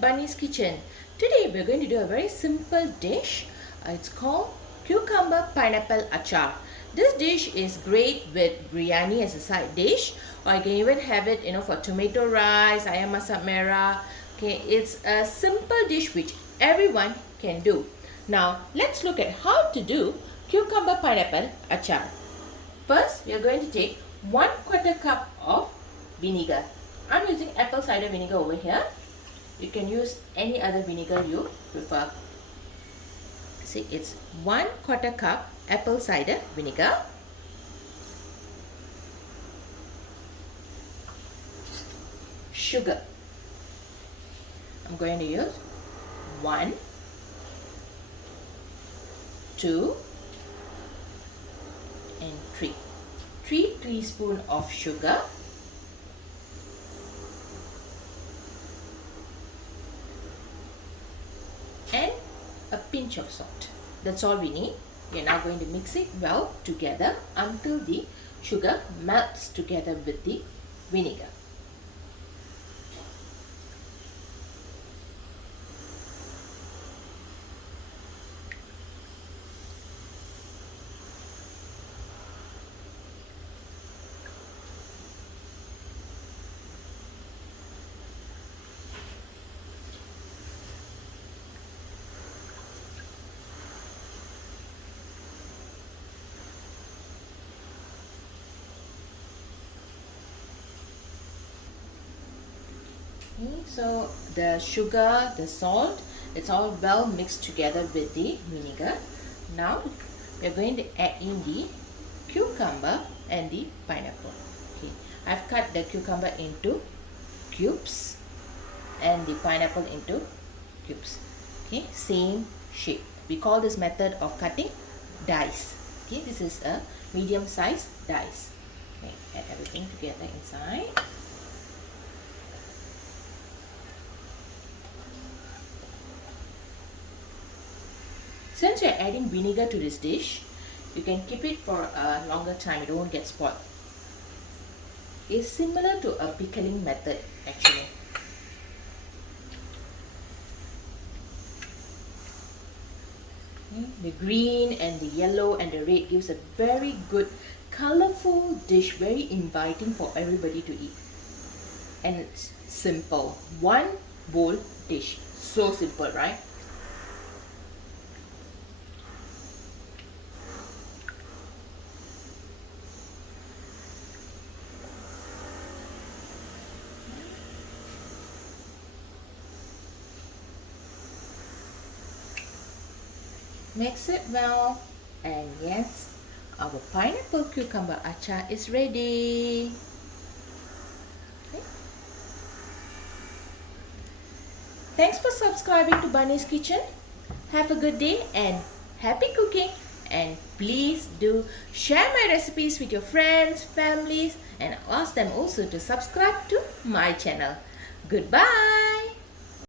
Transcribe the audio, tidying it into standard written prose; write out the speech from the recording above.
Bunny's Kitchen. Today we're going to do a very simple dish. It's called cucumber pineapple achar. This dish is great with briyani as a side dish, or you can even have it for tomato rice, ayam masak merah. Okay, it's a simple dish which everyone can do. Now let's look at how to do cucumber pineapple achar. First, we are going to take 1/4 cup of vinegar. I'm using apple cider vinegar over here. You can use any other vinegar you prefer. See, it's 1/4 cup apple cider vinegar. Sugar. I'm going to use 1, 2, and 3. 3 teaspoons of sugar. And a pinch of salt. That's all we need. We are now going to mix it well together until the sugar melts together with the vinegar. Okay, so the sugar, the salt, it's all well mixed together with the vinegar. Now we're going to add in the cucumber and the pineapple. Okay, I've cut the cucumber into cubes and the pineapple into cubes. Okay, same shape. We call this method of cutting dice. Okay, this is a medium sized dice. Okay, add everything together inside. Since you're adding vinegar to this dish, you can keep it for a longer time. It won't get spoiled. It's similar to a pickling method actually. The green and the yellow and the red gives a very good colorful dish, very inviting for everybody to eat. And it's simple. One bowl dish. So simple, right? Mix it well, and yes, our pineapple cucumber achar is ready. Okay. Thanks for subscribing to Bunny's Kitchen. Have a good day and happy cooking. And please do share my recipes with your friends, families, and ask them also to subscribe to my channel. Goodbye.